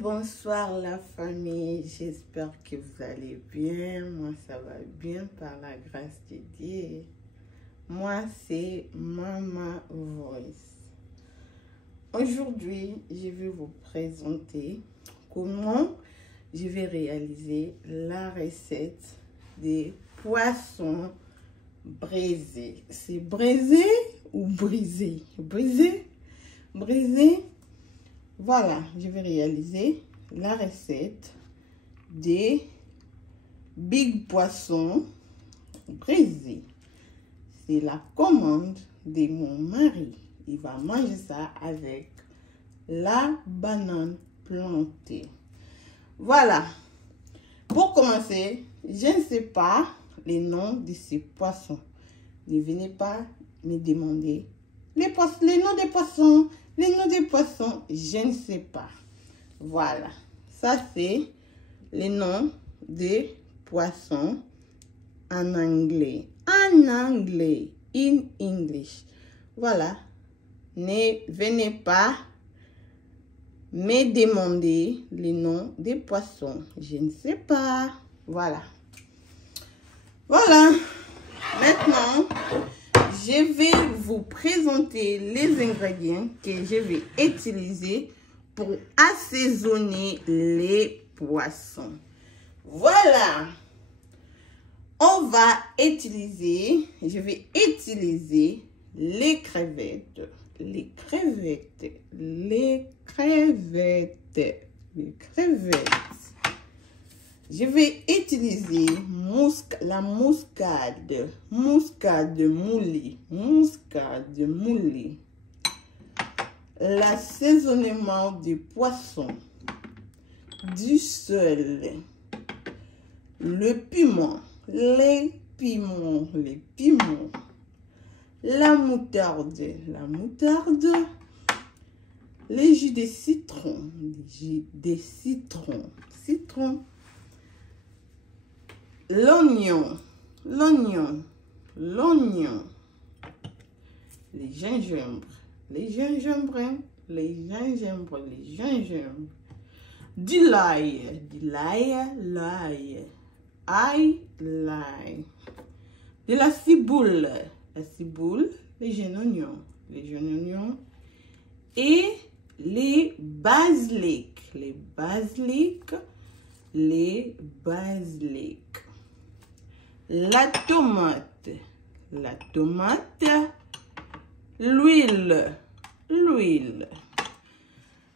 Bonsoir la famille, j'espère que vous allez bien. Moi ça va bien par la grâce de Dieu. Moi c'est Mama Voice. Aujourd'hui je vais vous présenter comment je vais réaliser la recette des poissons braisés. C'est braisé ou brisé? Brisé? Brisé? Voilà, je vais réaliser la recette des big poissons brisés. C'est la commande de mon mari. Il va manger ça avec la banane plantée. Voilà. Pour commencer, je ne sais pas les noms de ces poissons. Ne venez pas me demander les noms des poissons. Les noms des poissons, je ne sais pas. Voilà. Ça, c'est les noms des poissons en anglais. En anglais. In English. Voilà. Ne venez pas me demander les noms des poissons. Je ne sais pas. Voilà. Voilà. Maintenant, je vais vous présenter les ingrédients que je vais utiliser pour assaisonner les poissons. Voilà. On va utiliser, je vais utiliser les crevettes. Les crevettes. Je vais utiliser la muscade moulée, l'assaisonnement du poisson, du sel, le piment, les piments, la moutarde, les jus de citron, citron, l'oignon, les gingembre, du l'ail, de la ciboule, les jeunes oignons et les basilic, la tomate, l'huile.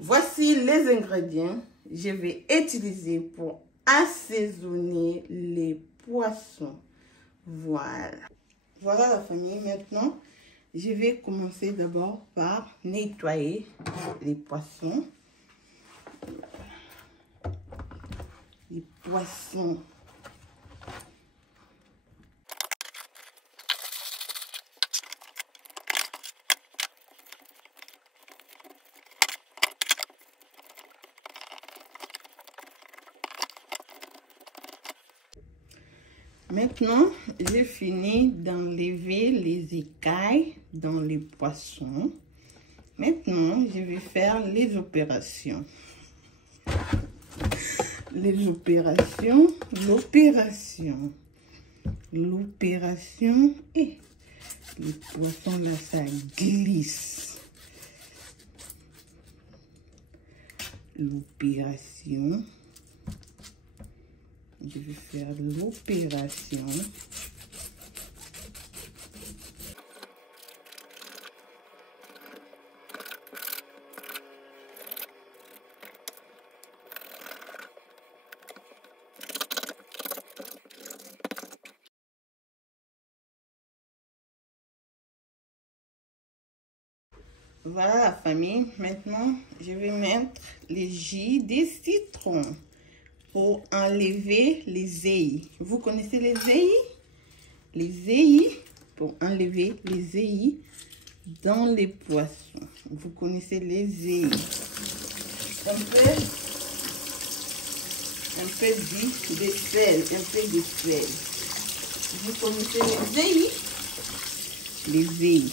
Voici les ingrédients que je vais utiliser pour assaisonner les poissons. Voilà la famille. Maintenant, je vais commencer d'abord par nettoyer les poissons. Maintenant, j'ai fini d'enlever les écailles dans les poissons. Maintenant, je vais faire les opérations. L'opération et les poissons là, ça glisse. L'opération. Je vais faire l'opération. Voilà la famille. Maintenant, je vais mettre les jus de citron pour enlever les œillets. Vous connaissez les œillets? Les œillets, pour enlever les œillets dans les poissons. Vous connaissez les œillets. Un peu de sel, Vous connaissez les œillets? Les œillets.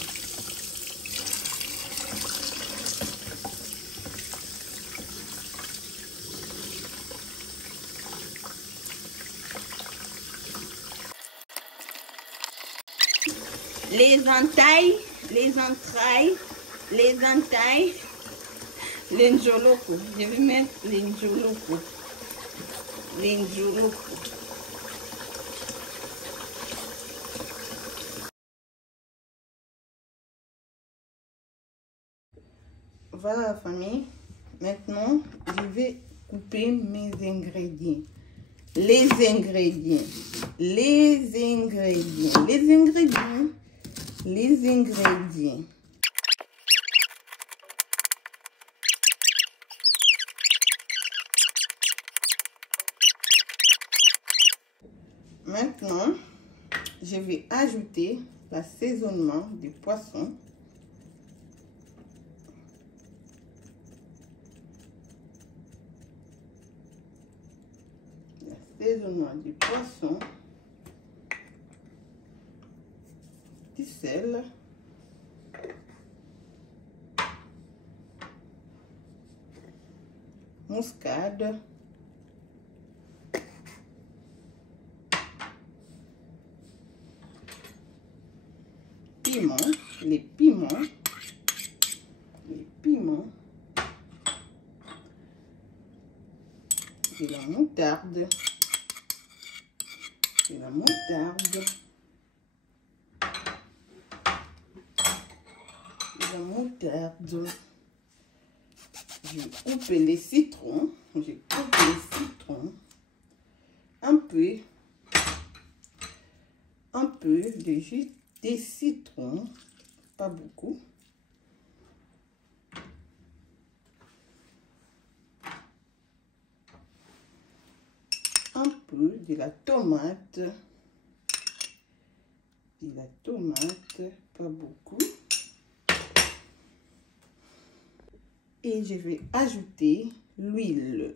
les entailles, les entrailles, les entailles, l'enjoloko. Je vais mettre l'enjoloko. L'enjoloko. Voilà, famille. Maintenant, je vais couper mes ingrédients. Les ingrédients. Maintenant, je vais ajouter l'assaisonnement du poisson. L'assaisonnement du poisson. Du sel. Muscade. Piment, les piments, et la moutarde, Je coupe les citrons, un peu de jus de citron, pas beaucoup. Un peu de la tomate, pas beaucoup. Et je vais ajouter l'huile.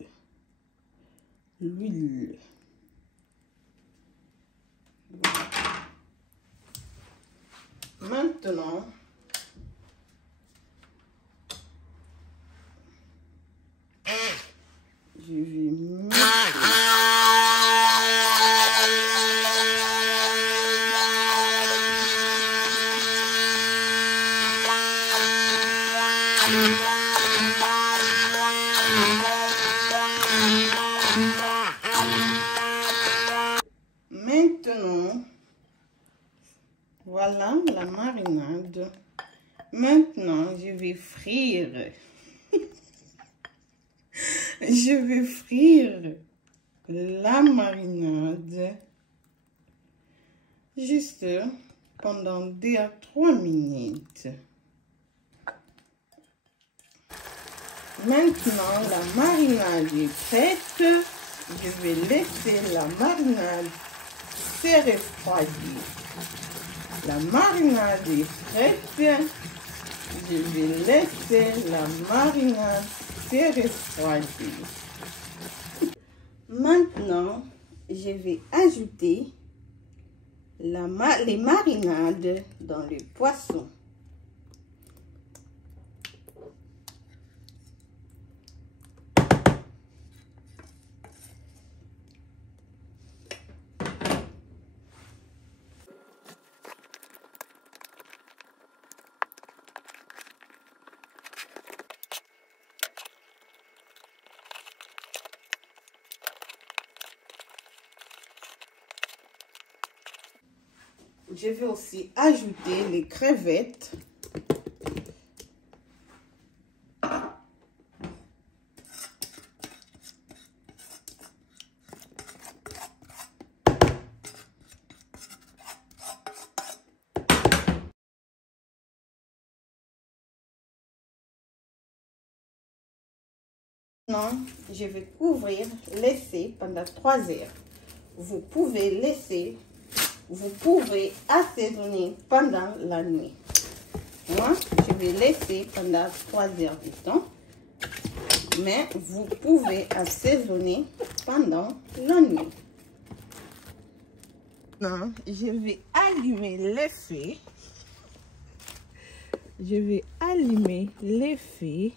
Maintenant, je vais mettre maintenant, voilà la marinade. Maintenant, je vais frire. Je vais frire la marinade juste pendant 2 à 3 minutes. Maintenant, la marinade est prête. Je vais laisser la marinade se refroidir. La marinade est prête. Je vais laisser la marinade se refroidir. Maintenant, je vais ajouter les marinades dans le poisson. Je vais aussi ajouter les crevettes. Maintenant, je vais couvrir, laisser pendant 3 heures. Vous pouvez assaisonner pendant la nuit. Moi, je vais laisser pendant 3 heures de temps. Mais vous pouvez assaisonner pendant la nuit. Maintenant, je vais allumer le feu.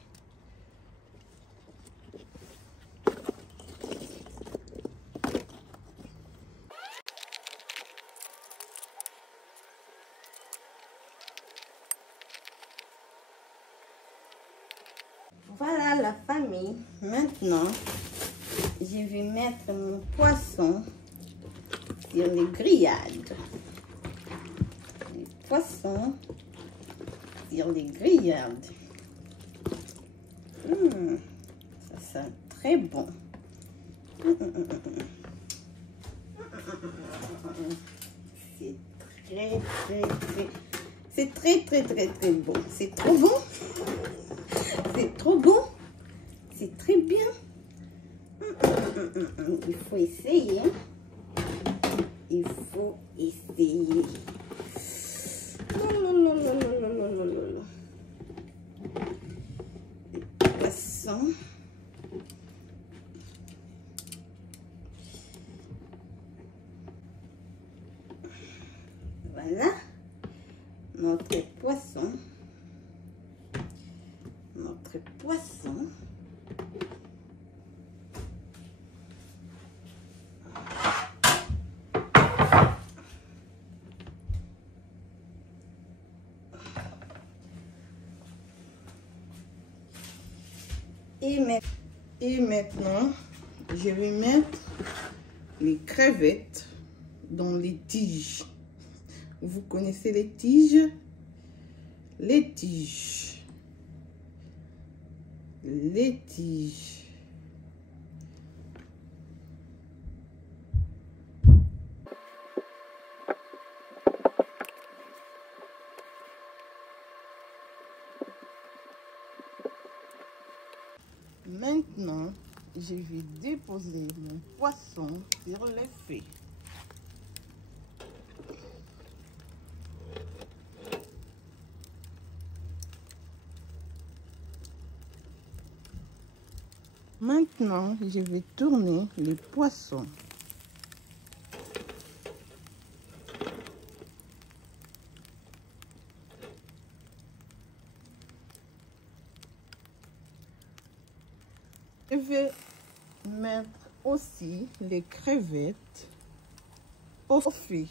Voilà la famille. Maintenant, je vais mettre mon poisson sur les grillades. Les poissons sur les grillades. Ça sent très bon. C'est très bon. C'est trop bon. C'est trop bon. C'est très bien. Il faut essayer. Il faut essayer. Le poisson. Voilà. Notre poisson. Notre poisson. Et maintenant, je vais mettre les crevettes dans les tiges. Vous connaissez les tiges? Les tiges. Les tiges. Maintenant, je vais déposer mon poisson sur le feu. Maintenant, je vais tourner les poissons. Je vais mettre aussi les crevettes au feu.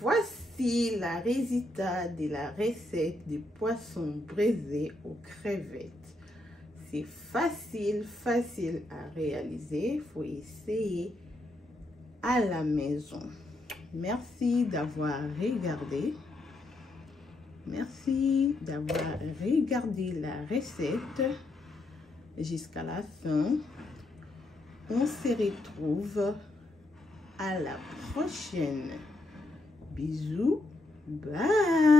Voici le résultat de la recette de poisson braisé aux crevettes. C'est facile à réaliser. Il faut essayer à la maison. Merci d'avoir regardé. Merci d'avoir regardé la recette jusqu'à la fin. On se retrouve à la prochaine. Bisous. Bye.